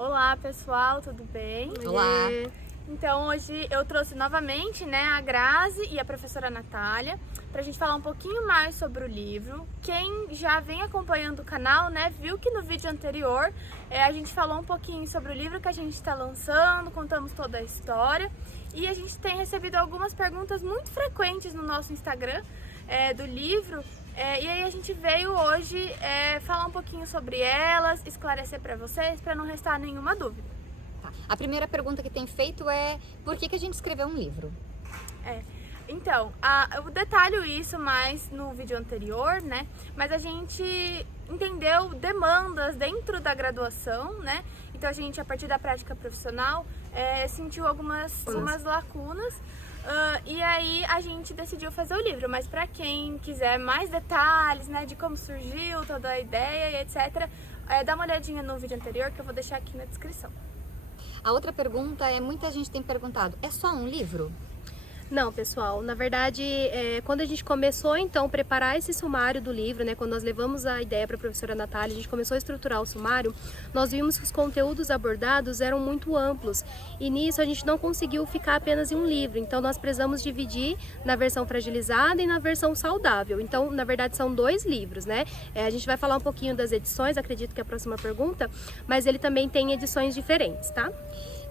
Olá pessoal, tudo bem? Olá! Então hoje eu trouxe novamente a Grazi e a professora Natália para a gente falar um pouquinho mais sobre o livro. Quem já vem acompanhando o canal, viu que no vídeo anterior a gente falou um pouquinho sobre o livro que a gente está lançando, contamos toda a história e a gente tem recebido algumas perguntas muito frequentes no nosso Instagram do livro. E aí a gente veio hoje falar um pouquinho sobre elas, esclarecer para vocês, para não restar nenhuma dúvida. Tá. A primeira pergunta que tem feito é por que a gente escreveu um livro? Então, eu detalho isso mais no vídeo anterior, mas a gente entendeu demandas dentro da graduação, Então a gente, a partir da prática profissional, sentiu algumas lacunas. E aí a gente decidiu fazer o livro, mas para quem quiser mais detalhes, de como surgiu toda a ideia e etc, dá uma olhadinha no vídeo anterior que eu vou deixar aqui na descrição. A outra pergunta muita gente tem perguntado, é só um livro? Não, pessoal, na verdade, quando a gente começou então a preparar esse sumário do livro, quando nós levamos a ideia para a professora Natália, a gente começou a estruturar o sumário, nós vimos que os conteúdos abordados eram muito amplos e nisso a gente não conseguiu ficar apenas em um livro, então nós precisamos dividir na versão fragilizada e na versão saudável, então na verdade são dois livros, A gente vai falar um pouquinho das edições, acredito que é a próxima pergunta, mas ele também tem edições diferentes, tá?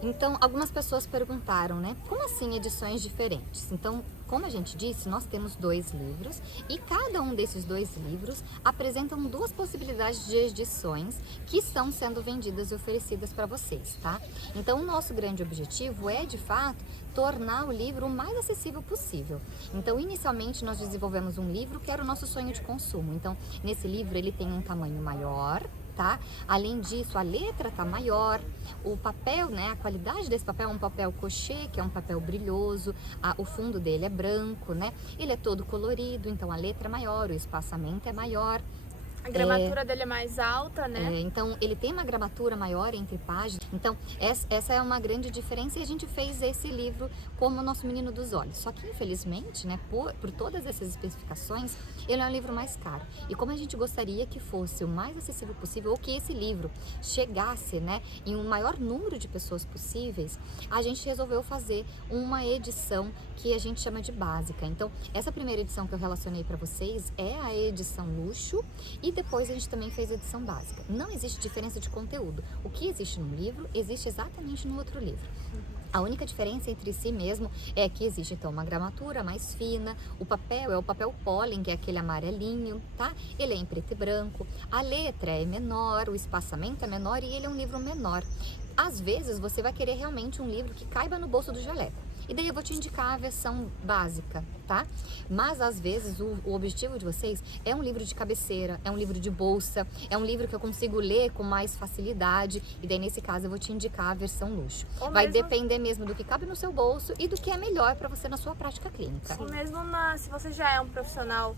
Então, algumas pessoas perguntaram, como assim edições diferentes? Então, como a gente disse, nós temos dois livros e cada um desses dois livros apresentam duas possibilidades de edições que estão sendo vendidas e oferecidas para vocês, tá? Então, o nosso grande objetivo é, de fato, tornar o livro o mais acessível possível. Então, inicialmente, nós desenvolvemos um livro que era o nosso sonho de consumo. Então, nesse livro, ele tem um tamanho maior, tá? Além disso, a letra tá maior, o papel, a qualidade desse papel é um papel crochê, que é um papel brilhoso, o fundo dele é branco, Ele é todo colorido, então a letra é maior, o espaçamento é maior. A gramatura dele é mais alta, Então, ele tem uma gramatura maior entre páginas. Então, essa é uma grande diferença e a gente fez esse livro como o nosso menino dos olhos. Só que, infelizmente, por todas essas especificações, ele é um livro mais caro. E como a gente gostaria que fosse o mais acessível possível, ou que esse livro chegasse, em um maior número de pessoas possíveis, a gente resolveu fazer uma edição que a gente chama de básica. Então, essa primeira edição que eu relacionei para vocês é a edição luxo e depois a gente também fez a edição básica. Não existe diferença de conteúdo. O que existe num livro, existe exatamente no outro livro. A única diferença entre si mesmo é que existe então uma gramatura mais fina, o papel é o papel pólen, que é aquele amarelinho, tá? Ele é em preto e branco, a letra é menor, o espaçamento é menor e ele é um livro menor. Às vezes você vai querer realmente um livro que caiba no bolso do jaleco. E daí eu vou te indicar a versão básica, tá? Mas às vezes o objetivo de vocês é um livro de cabeceira, é um livro de bolsa, é um livro que eu consigo ler com mais facilidade. E daí nesse caso eu vou te indicar a versão luxo. Vai depender mesmo do que cabe no seu bolso e do que é melhor para você na sua prática clínica. Ou mesmo se você já é um profissional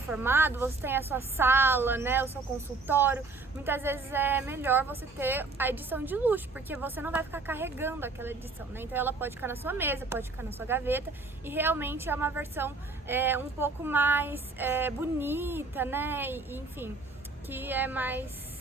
formado, você tem a sua sala, o seu consultório, muitas vezes é melhor você ter a edição de luxo, porque você não vai ficar carregando aquela edição, Então ela pode ficar na sua mesa, pode ficar na sua gaveta e realmente é uma versão um pouco mais bonita, E, enfim, que é mais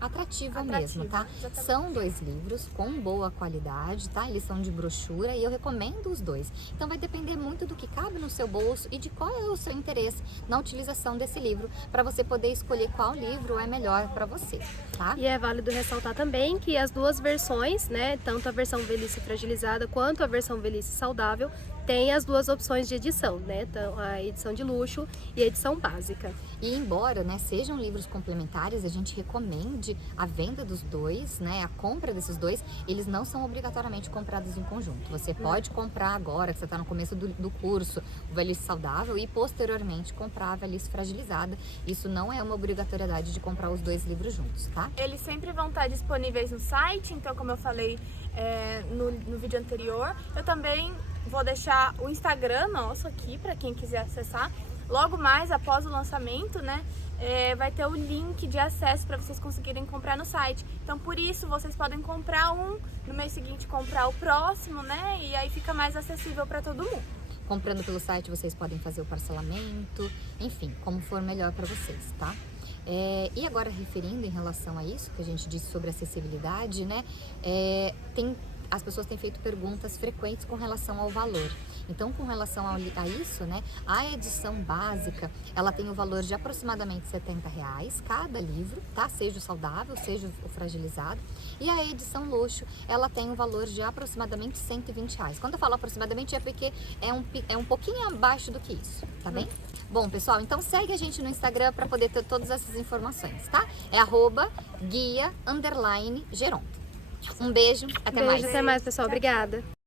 atrativa mesmo, tá? Exatamente. São dois livros com boa qualidade, tá? Eles são de brochura e eu recomendo os dois. Então vai depender muito do que cabe no seu bolso e de qual é o seu interesse na utilização desse livro, para você poder escolher qual livro é melhor para você, tá? E é válido ressaltar também que as duas versões, tanto a versão velhice fragilizada quanto a versão velhice saudável, tem as duas opções de edição, Então, a edição de luxo e a edição básica. E embora, sejam livros complementares, a gente recomende a venda dos dois, a compra desses dois, eles não são obrigatoriamente comprados em conjunto. Você pode comprar agora, que você está no começo do curso, o velhice saudável e posteriormente comprar a velhice fragilizada. Isso não é uma obrigatoriedade de comprar os dois livros juntos, tá? Eles sempre vão estar disponíveis no site, então como eu falei no vídeo anterior, eu também vou deixar o Instagram nosso aqui para quem quiser acessar. Logo mais, após o lançamento, vai ter o link de acesso para vocês conseguirem comprar no site. Então, por isso, vocês podem comprar um, no mês seguinte comprar o próximo, E aí fica mais acessível para todo mundo. Comprando pelo site, vocês podem fazer o parcelamento, enfim, como for melhor para vocês, tá? E agora, referindo em relação a isso, que a gente disse sobre acessibilidade, né? As pessoas têm feito perguntas frequentes com relação ao valor. Então, com relação a isso, né, a edição básica, ela tem o valor de aproximadamente R$70 cada livro, tá? Seja o saudável, seja o fragilizado. E a edição luxo, ela tem o valor de aproximadamente R$120. Quando eu falo aproximadamente é porque é um pouquinho abaixo do que isso, tá bem? Bom, pessoal, então segue a gente no Instagram para poder ter todas essas informações, tá? É @guia_geronto. Um beijo, até mais. Beijo, até mais, pessoal. Obrigada.